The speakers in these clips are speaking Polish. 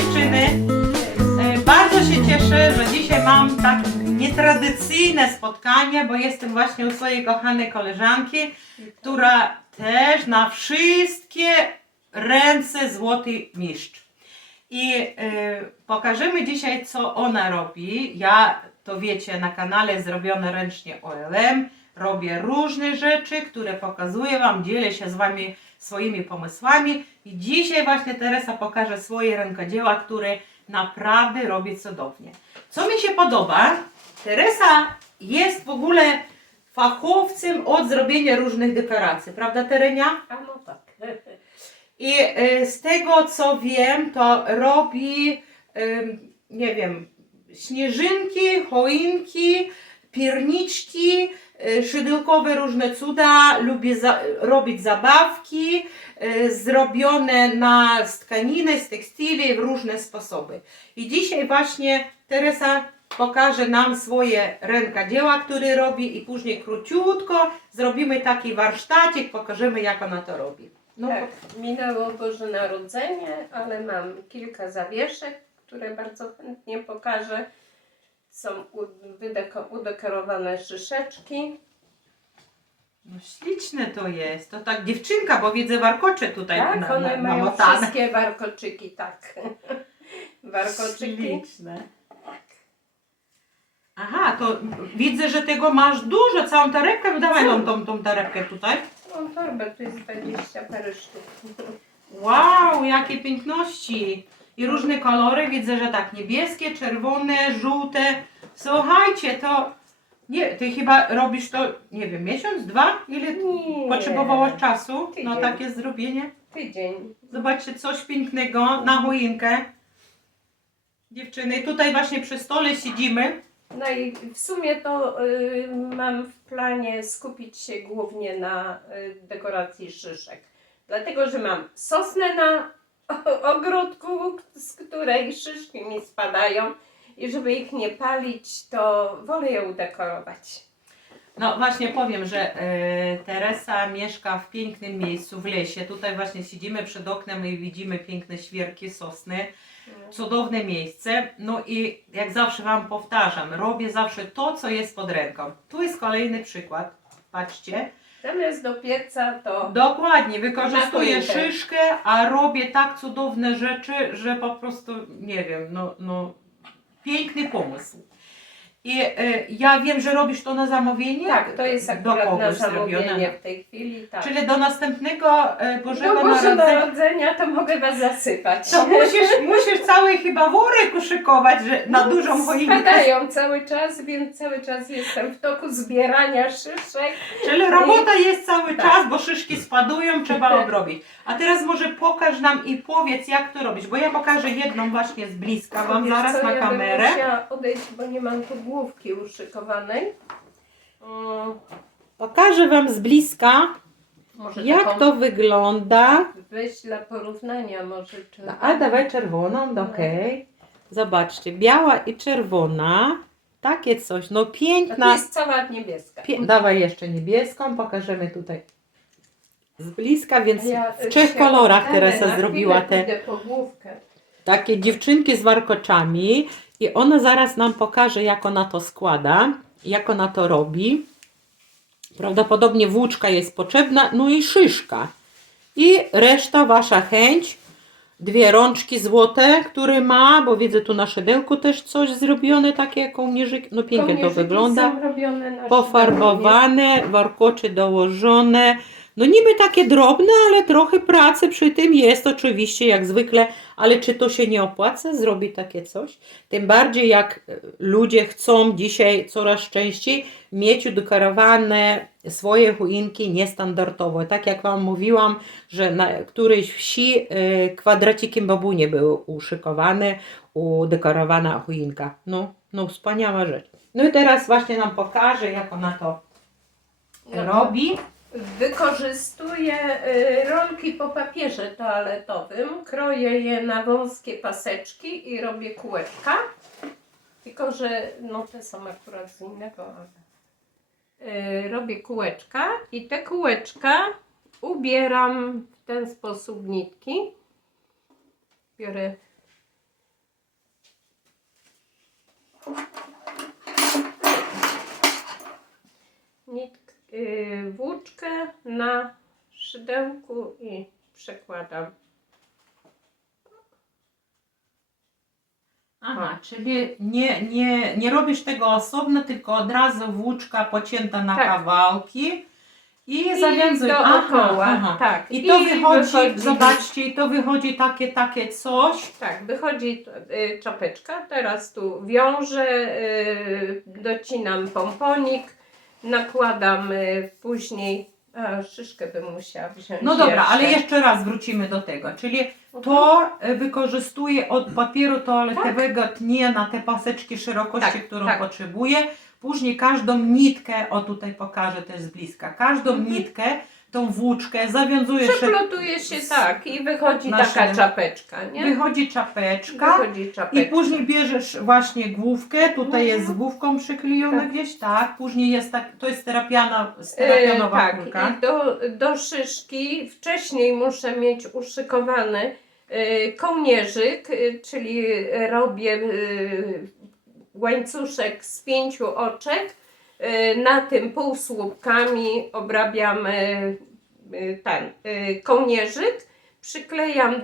dziewczyny. Bardzo się cieszę, że dzisiaj mam takie nietradycyjne spotkanie, bo jestem właśnie u swojej kochanej koleżanki, która też na wszystkie ręce złoty mistrz. I pokażemy dzisiaj, co ona robi. Ja, to wiecie, na kanale Zrobione Ręcznie OLM robię różne rzeczy, które pokazuję Wam, dzielę się z Wami swoimi pomysłami. I dzisiaj właśnie Teresa pokaże swoje rękodzieła, które naprawdę robi cudownie. Co mi się podoba, Teresa jest w ogóle fachowcem od zrobienia różnych dekoracji, prawda Terenia? A no tak. I z tego co wiem, to robi, nie wiem, śnieżynki, choinki, pierniczki, szydełkowe różne cuda, lubi robić zabawki zrobione z tkaniny, z tekstyli w różne sposoby. I dzisiaj właśnie Teresa pokaże nam swoje rękodzieła, które robi i później króciutko zrobimy taki warsztacik, pokażemy jak ona to robi. No, Tak, minęło Boże Narodzenie, ale mam kilka zawieszek, które bardzo chętnie pokażę. Są udekorowane szyszeczki. no śliczne to jest. To tak dziewczynka, bo widzę warkocze tutaj Tak, one mają namotane. wszystkie warkoczyki, tak. Warkoczyki. Śliczne. Aha, to widzę, że tego masz dużo, całą torebkę. Dawaj nam tą torebkę tutaj. Mam torbę, tu jest 20 parę sztuk. Wow, jakie piękności. I różne kolory, widzę, że tak, niebieskie, czerwone, żółte. Słuchajcie, to nie, ty chyba robisz to, nie wiem, miesiąc, dwa? Ile Nie. potrzebowałaś czasu na Tydzień. takie zrobienie? Tydzień. Zobaczcie, coś pięknego na choinkę. Dziewczyny, tutaj właśnie przy stole siedzimy. No i w sumie to mam w planie skupić się głównie na dekoracji szyszek. Dlatego, że mam sosnę na ogródku, z której szyszki mi spadają i żeby ich nie palić, to wolę je udekorować. No właśnie powiem, że Teresa mieszka w pięknym miejscu w lesie. Tutaj właśnie siedzimy przed oknem i widzimy piękne świerki, sosny. Cudowne miejsce. No i jak zawsze Wam powtarzam, robię zawsze to, co jest pod ręką. Tu jest kolejny przykład. Patrzcie. Zamiast do pieca to Dokładnie, wykorzystuję Na choinkę. szyszkę, a robię tak cudowne rzeczy, że po prostu, nie wiem, no piękny pomysł. I ja wiem, że robisz to na zamówienie? tak, to jest akurat na kogoś zamówienie zrobione. w tej chwili. Tak. Czyli do następnego Bożego Do Boże Narodzenia. Narodzenia to mogę Was zasypać. To musisz cały chyba worek uszykować, że na dużą choinkę. Spadają cały czas, więc cały czas jestem w toku zbierania szyszek. Czyli robota jest cały Tak. czas, bo szyszki spadują, trzeba obrobić. A teraz może pokaż nam i powiedz, jak to robić, bo ja pokażę jedną właśnie z bliska Wam Wiesz zaraz co, na ja bym kamerę. musiała odejść, bo nie mam tu główki uszykowanej. Pokażę Wam z bliska, Może jak taką to wygląda. weź dla porównania może. Czy... No, a dawaj czerwoną, okej. Zobaczcie, biała i czerwona. Takie coś, no A tu piękna. jest cała niebieska. Dawaj jeszcze niebieską, pokażemy tutaj z bliska, więc Ja w trzech się kolorach oddaję, Teresa na zrobiła chwilę te pójdę po główkę. takie dziewczynki z warkoczami i ona zaraz nam pokaże, jak ona to składa, jak ona to robi. Prawdopodobnie włóczka jest potrzebna, no i szyszka. I reszta Wasza chęć. Dwie rączki złote, które ma, bo widzę tu na szydełku też coś zrobione, takie jak kołnierzyk. No pięknie to Kołnierzyki wygląda. są robione na Pofarbowane, warkocze dołożone. No niby takie drobne, ale trochę pracy przy tym jest oczywiście jak zwykle, ale czy to się nie opłaca zrobić takie coś? Tym bardziej jak ludzie chcą dzisiaj coraz częściej mieć udekorowane swoje choinki niestandardowo. Tak jak Wam mówiłam, że na którejś wsi kwadracikiem babunie były uszykowane, udekorowana choinka. No wspaniała rzecz. No i teraz właśnie nam pokaże, jak ona to robi. Wykorzystuję rolki po papierze toaletowym, kroję je na wąskie paseczki i robię kółeczka. Tylko, że no te są akurat z innego, ale robię kółeczka i te kółeczka ubieram w ten sposób nitki. Biorę Włóczkę na szydełku i przekładam. Aha, czyli nie robisz tego osobno, tylko od razu włóczka pocięta na Tak. kawałki i zawiązuj. dookoła. Tak. I to wychodzi, wychodzi, zobaczcie, i to wychodzi takie coś. Tak, wychodzi czapeczka. Teraz tu wiążę, docinam pomponik, nakładam później. Szyszkę bym musiała wziąć. No dobra, jeszcze. ale jeszcze raz wrócimy do tego. Czyli to wykorzystuję od papieru toaletowego, tnie na te paseczki szerokości, Tak, którą tak. potrzebuję. Później każdą nitkę, o tutaj pokażę też z bliska, każdą nitkę, tą włóczkę zawiązujesz. Przeplotuje się tak i wychodzi na taka szynę. czapeczka, nie? Wychodzi czapeczka. Wychodzi czapeczka. I później bierzesz właśnie główkę, tutaj jest z główką przyklejone Tak. gdzieś, tak. Później jest to jest terapianowa Tak, kulka. i do szyszki wcześniej muszę mieć uszykowany kołnierzyk, czyli robię łańcuszek z 5 oczek, na tym półsłupkami obrabiam ten kołnierzyk, przyklejam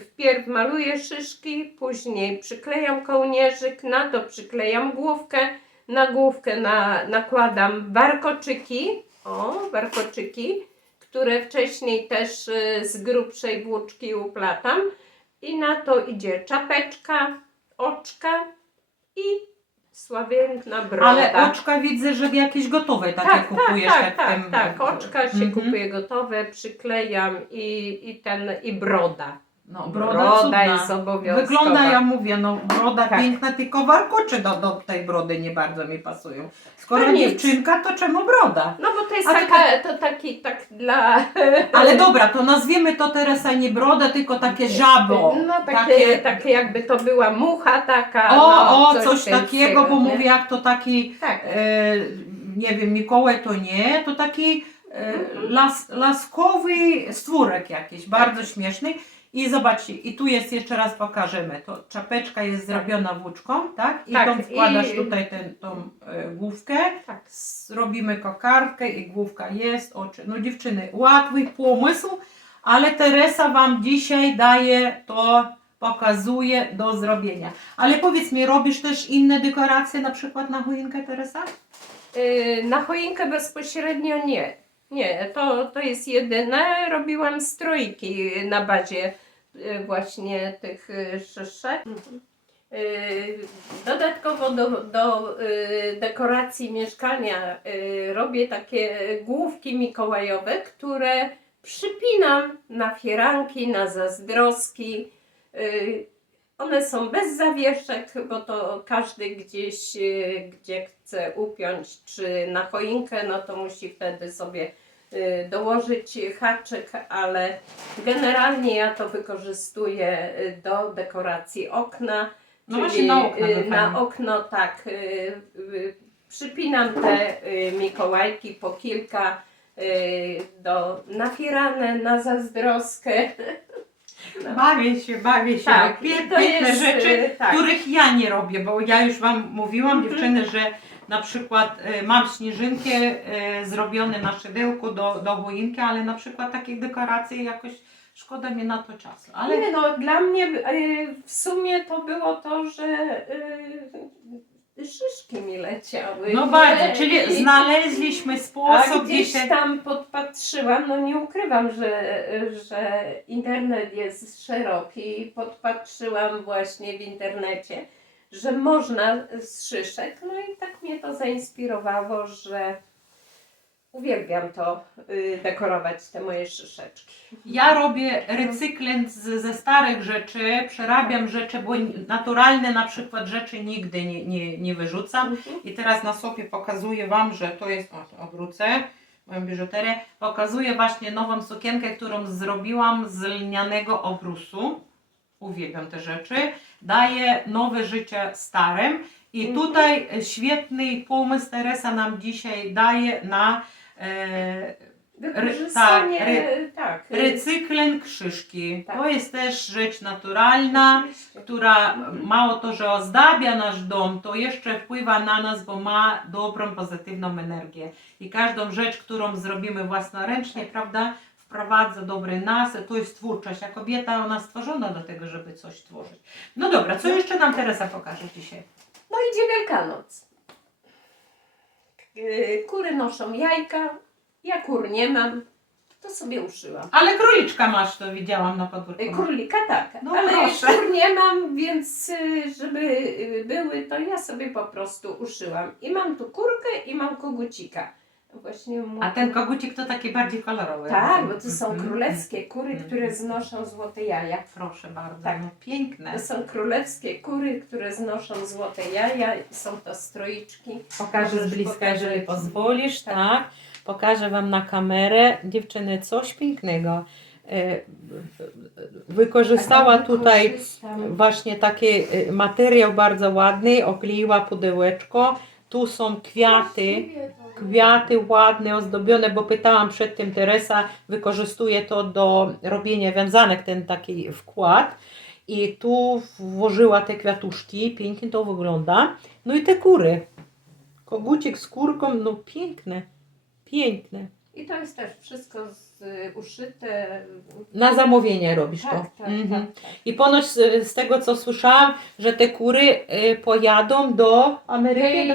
wpierw maluję szyszki, później przyklejam kołnierzyk, na to przyklejam główkę, na główkę nakładam warkoczyki, warkoczyki, które wcześniej też z grubszej włóczki uplatam i na to idzie czapeczka, oczka i sławienna broda. Ale oczka widzę, że jakieś gotowe takie kupujesz. Tak, oczka się kupuje gotowe, przyklejam i broda. No, Broda cudna. jest obowiązkowa. Wygląda, ja mówię, no broda Tak. piękna, tylko warkocze do tej brody nie bardzo mi pasują. Skoro To nic. dziewczynka, to czemu broda? No bo to jest A taki dla... Ale dobra, to nazwiemy to teraz nie broda, tylko takie żabo. No takie jakby to była mucha taka. Coś takiego, bo nie? mówię, jak to taki, Tak. nie wiem, Mikołaj to nie, to taki laskowy stwórek jakiś, bardzo śmieszny. I zobaczcie, i tu jest, jeszcze raz pokażemy, to czapeczka jest zrobiona włóczką, tak? I Tak, tą wkładasz i- tutaj tą główkę, Tak. robimy kokardkę i główka jest, oczy. No dziewczyny, łatwy pomysł, ale Teresa Wam dzisiaj daje to, pokazuje do zrobienia. Ale powiedz mi, robisz też inne dekoracje, na przykład na choinkę, Teresa? Na choinkę bezpośrednio nie. Nie, to jest jedyne. Robiłam strojki na bazie właśnie tych szyszek. Dodatkowo do dekoracji mieszkania robię takie główki mikołajowe, które przypinam na firanki, na zazdroski. One są bez zawieszek, bo to każdy gdzieś, gdzie chce upiąć, czy na choinkę, no to musi wtedy sobie dołożyć haczyk, ale generalnie ja to wykorzystuję do dekoracji okna. No czyli właśnie na okna. na okno tak, przypinam te mikołajki po kilka na firanę, na zazdroskę. Bawię się. Tak, Piękne jest, rzeczy, tak. których ja nie robię, bo ja już Wam mówiłam, dziewczyny, że na przykład mam śnieżynkę zrobione na szydełku do choinki, ale na przykład takich dekoracji jakoś szkoda mi na to czasu. Ale Nie no, dla mnie w sumie to było to, że szyszki mi leciały. no nie? bardzo, czyli znaleźliśmy A sposób gdzieś dzisiaj. tam podpatrzyłam, no nie ukrywam, że internet jest szeroki. Podpatrzyłam właśnie w internecie, że można z szyszek, no i tak mnie to zainspirowało, że uwielbiam to dekorować te moje szyszeczki. Ja robię recykling ze starych rzeczy, przerabiam rzeczy, bo naturalne na przykład rzeczy nigdy nie wyrzucam. I teraz na sobie pokazuję Wam, że to jest, obrócę moją biżuterię, pokazuję właśnie nową sukienkę, którą zrobiłam z lnianego obrusu. Uwielbiam te rzeczy. Daję nowe życie starym. I tutaj świetny pomysł Teresa nam dzisiaj daje na Wykorzystanie, tak. Recyklen krzyżki. Tak. To jest też rzecz naturalna, Oczywiście. która mało to, że ozdabia nasz dom, to jeszcze wpływa na nas, bo ma dobrą, pozytywną energię. I każdą rzecz, którą zrobimy własnoręcznie, prawda, wprowadza dobry nas, to jest twórczość, a kobieta, ona stworzona do tego, żeby coś tworzyć. No dobra, co jeszcze nam Teresa pokaże dzisiaj? No idzie Wielkanoc. Kury noszą jajka, ja kur nie mam, to sobie uszyłam. Ale króliczka masz, to widziałam na podwórku. Królika tak, No ale proszę. kur nie mam, więc żeby były, to ja sobie po prostu uszyłam. I mam tu kurkę i mam kogucika. Właśnie A ten kogucik to taki bardziej kolorowy. Tak, bo to są Mhm. królewskie kury, które znoszą złote jaja. Proszę bardzo, Tak. no piękne. To są królewskie kury, które znoszą złote jaja. Są to stroiczki. Pokażę z Możesz bliska, pokazać. jeżeli pozwolisz, Tak. tak. Pokażę Wam na kamerę. Dziewczyny, coś pięknego. Wykorzystała A tam tutaj wykorzystam. właśnie taki materiał bardzo ładny, okleiła pudełeczko. Tu są kwiaty ładne, ozdobione, bo pytałam przed tym Teresa, wykorzystuje to do robienia wiązanek, ten taki wkład. I tu włożyła te kwiatuszki, pięknie to wygląda. No i te kury. Kogucik z kurką, no piękne, piękne. I to jest też wszystko uszyte. Na zamówienie robisz to. Tak, tak, Mhm. tak, tak. I ponoć z tego co słyszałam, że te kury pojadą do Ameryki,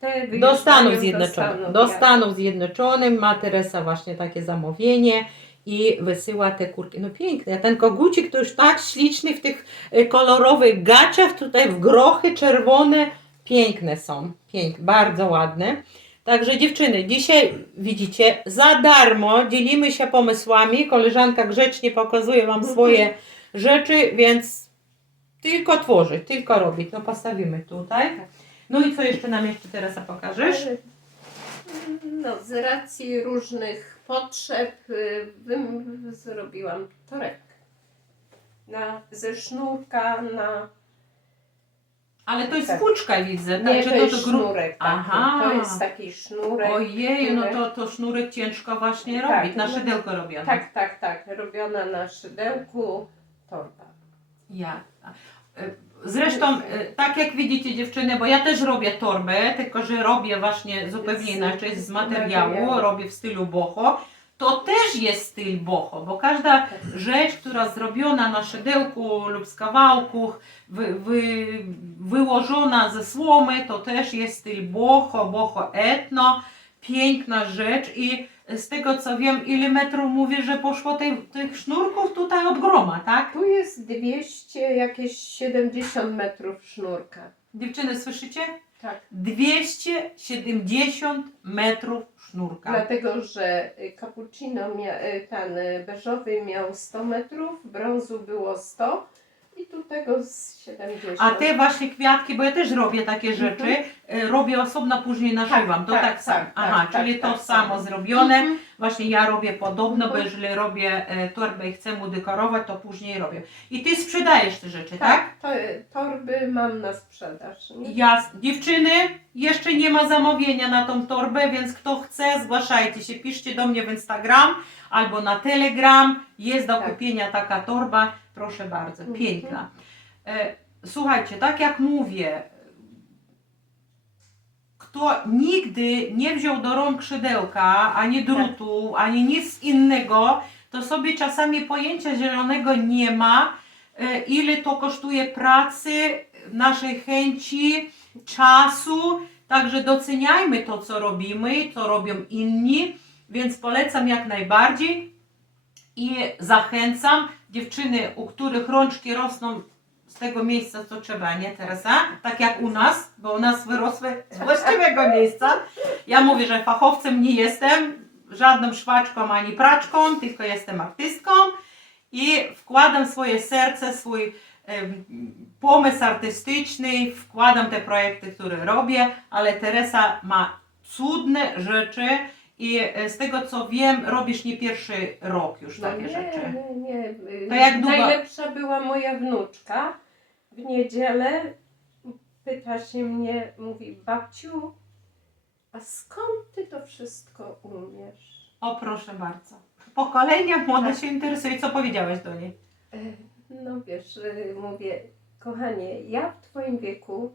Te do Stanów wyjeżdżają Zjednoczonych. do Do Stanów. Stanów Zjednoczonych ma Teresa właśnie takie zamówienie i wysyła te kurki. No piękne. A ten kogucik to już tak śliczny w tych kolorowych gaciach, tutaj w grochy czerwone. Piękne są. Piękne, bardzo ładne. Także dziewczyny, dzisiaj widzicie, za darmo dzielimy się pomysłami. Koleżanka grzecznie pokazuje Wam swoje rzeczy, więc tylko tworzyć, tylko robić. No postawimy tutaj. No i co jeszcze nam jeszcze Teresa pokażesz? No, z racji różnych potrzeb zrobiłam torebkę. Ze sznurka na... Ale to jest Tak. włóczka, widzę. Nie, Także to jest do sznurek taki. Aha. To jest taki sznurek. Ojeju, no który- to sznurek ciężko właśnie Tak, robić. Na no. szydełko robione. Tak. Robiona na szydełku torba. Ja. Zresztą, tak jak widzicie dziewczyny, bo ja też robię torbę, tylko że robię właśnie zupełnie inaczej, z materiału, robię w stylu boho. To też jest styl boho, bo każda rzecz, która zrobiona na szydełku lub z kawałków, wyłożona ze słomy, to też jest styl boho etno. Piękna rzecz i z tego co wiem, ile metrów mówię, że poszło tych sznurków tutaj od groma, tak? Tu jest 200, jakieś 70 metrów sznurka. Dziewczyny, słyszycie? Tak. 270 metrów sznurka. Dlatego, że cappuccino, ten beżowy miał 100 metrów, brązu było 100 i tu tego z 70. A te właśnie kwiatki, bo ja też robię takie rzeczy, robię osobno, później naszywam. To tak samo. Aha, czyli to samo zrobione. Właśnie ja robię podobno, bo jeżeli robię torbę i chcę mu dekorować, to później robię. I ty sprzedajesz te rzeczy, tak? Tak, torby mam na sprzedaż. Dziewczyny, jeszcze nie ma zamówienia na tą torbę, więc kto chce, zgłaszajcie się, piszcie do mnie w Instagram albo na Telegram. Jest do kupienia taka torba, proszę bardzo, piękna. Słuchajcie, tak jak mówię, kto nigdy nie wziął do rąk szydełka, ani drutu, ani nic innego, to sobie czasami pojęcia zielonego nie ma, ile to kosztuje pracy, naszej chęci, czasu. Także doceniajmy to, co robimy, co robią inni, więc polecam jak najbardziej i zachęcam dziewczyny, u których rączki rosną z tego miejsca, co trzeba, nie Teresa? Tak jak u nas, bo u nas wyrosły z właściwego miejsca. Ja mówię, że fachowcem nie jestem, żadną szwaczką ani praczką, tylko jestem artystką i wkładam swoje serce, swój pomysł artystyczny, wkładam te projekty, które robię, ale Teresa ma cudne rzeczy i z tego co wiem, robisz nie pierwszy rok już takie rzeczy. Nie. To jak długo? Najlepsza była moja wnuczka. W niedzielę pyta się mnie, mówi: babciu, a skąd ty to wszystko umiesz? O, proszę bardzo. Pokolenia młode się interesuje. Co powiedziałaś do niej? No wiesz, mówię, kochanie, ja w twoim wieku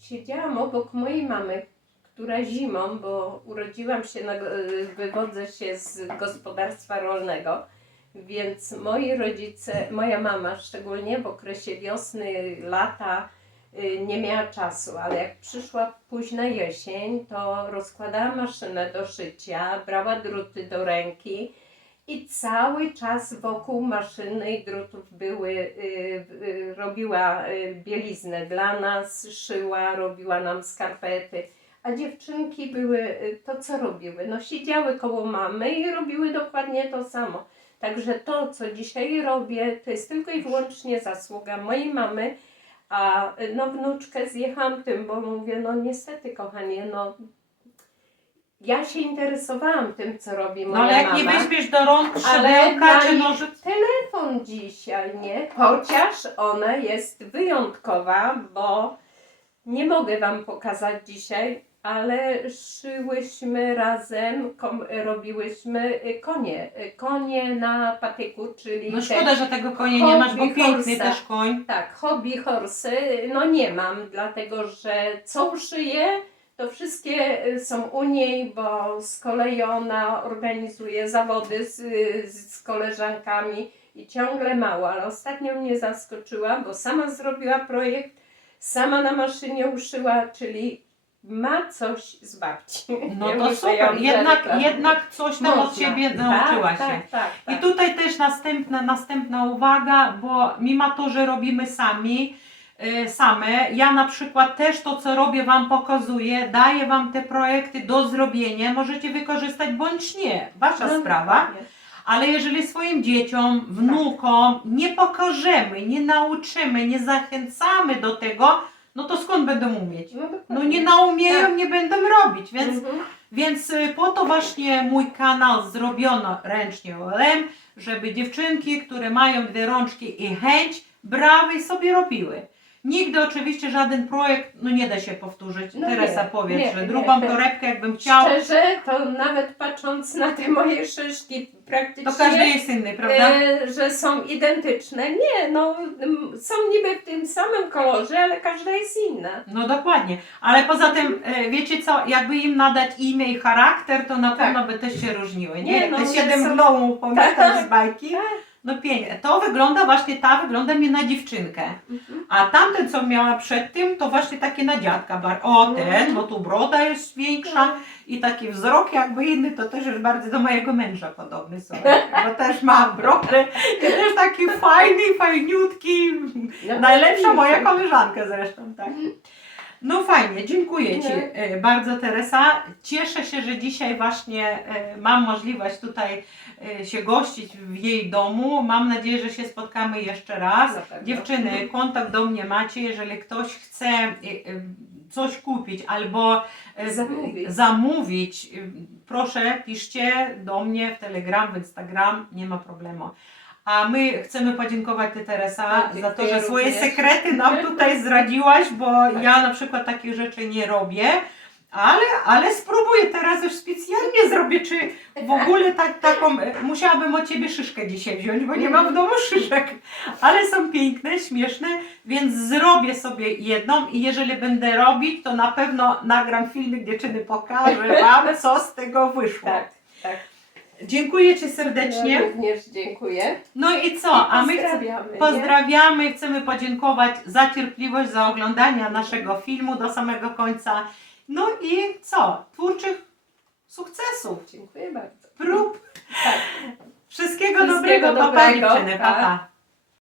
siedziałam obok mojej mamy, która zimą, bo urodziłam się, wywodzę się z gospodarstwa rolnego, więc moi rodzice, moja mama szczególnie w okresie wiosny, lata nie miała czasu, ale jak przyszła późna jesień, to rozkładała maszynę do szycia, brała druty do ręki i cały czas wokół maszyny i drutów robiła bieliznę dla nas, szyła, robiła nam skarpety. A dziewczynki były, to co robiły? No siedziały koło mamy i robiły dokładnie to samo. Także to, co dzisiaj robię, to jest tylko i wyłącznie zasługa mojej mamy, a no wnuczkę zjechałam tym, bo mówię, no niestety kochanie, no ja się interesowałam tym, co robi moja No ale jak mama. nie weźmiesz do rąk Ale szydełka czy daj nożyc... telefon dzisiaj, nie? Chociaż ona jest wyjątkowa, bo nie mogę wam pokazać dzisiaj, ale szyłyśmy razem, robiłyśmy konie na patyku, czyli No szkoda, że tego konia nie masz, bo hobby piękny horsa. też koń. tak, hobby horsy, no nie mam, dlatego że co szyję, to wszystkie są u niej, bo z kolei ona organizuje zawody z koleżankami i ciągle mało, ale ostatnio mnie zaskoczyła, bo sama zrobiła projekt, sama na maszynie uszyła, czyli ma coś z babci. No Nie to muszę super, ją jednak coś tam od Można. Ciebie nauczyła się. Tak. I tutaj też następna uwaga, bo mimo to, że robimy same, ja na przykład też to, co robię, Wam pokazuję, daję Wam te projekty do zrobienia, możecie wykorzystać bądź nie, Wasza No, sprawa, dokładnie. ale jeżeli swoim dzieciom, wnukom nie pokażemy, nie nauczymy, nie zachęcamy do tego, no to skąd będą umieć? No, No nie naumieją, Tak. nie będą robić, więc po to właśnie mój kanał zrobiono ręcznie OLM, żeby dziewczynki, które mają dwie rączki i chęć, brały i sobie robiły. Nigdy oczywiście żaden projekt, no nie da się powtórzyć. No Teresa nie, powiedz, nie, że nie. drugą torebkę jakbym chciał, Szczerze, to nawet patrząc na te moje szyszki praktycznie, to każdy jest inny, prawda? że są identyczne. Nie, no są niby w tym samym kolorze, ale każda jest inna. No dokładnie, ale poza tym, wiecie co, jakby im nadać imię i charakter, to na pewno by też się różniły, nie? Nie, no, Te one 7 są- gnołów, pamiętasz Tak, z bajki? tak. No pięknie, to wygląda właśnie, ta wygląda mi na dziewczynkę, a tamten, co miała przed tym, to właśnie takie na dziadka, ten, bo tu broda jest większa i taki wzrok jakby inny, to też jest bardzo do mojego męża podobny, bo też mam brodę i też taki fajny, fajniutki, No, najlepsza moja pięknie. koleżanka zresztą, tak. No fajnie, dziękuję Ci bardzo, Teresa. Cieszę się, że dzisiaj właśnie mam możliwość tutaj się gościć w jej domu. Mam nadzieję, że się spotkamy jeszcze raz. Na pewno. Dziewczyny, kontakt do mnie macie, jeżeli ktoś chce coś kupić albo zamówić, proszę piszcie do mnie w Telegram, w Instagram, nie ma problemu. A my chcemy podziękować Ty, Teresa, Tak, za to, dziękuję że swoje również. sekrety nam tutaj zdradziłaś, bo ja na przykład takich rzeczy nie robię, ale spróbuję teraz, już specjalnie zrobię, czy w ogóle taką, musiałabym od Ciebie szyszkę dzisiaj wziąć, bo nie mam w domu szyszek, ale są piękne, śmieszne, więc zrobię sobie jedną i jeżeli będę robić, to na pewno nagram filmik, dziewczyny, pokażę Wam, co z tego wyszło. Tak. Dziękuję Ci serdecznie. Ja również dziękuję. No i co? A my pozdrawiamy, chcemy podziękować za cierpliwość, za oglądanie naszego filmu do samego końca. No i co? Twórczych sukcesów, Dziękuję bardzo. prób. Tak. Wszystkiego dobrego, papa dziewczyny, tak. papa.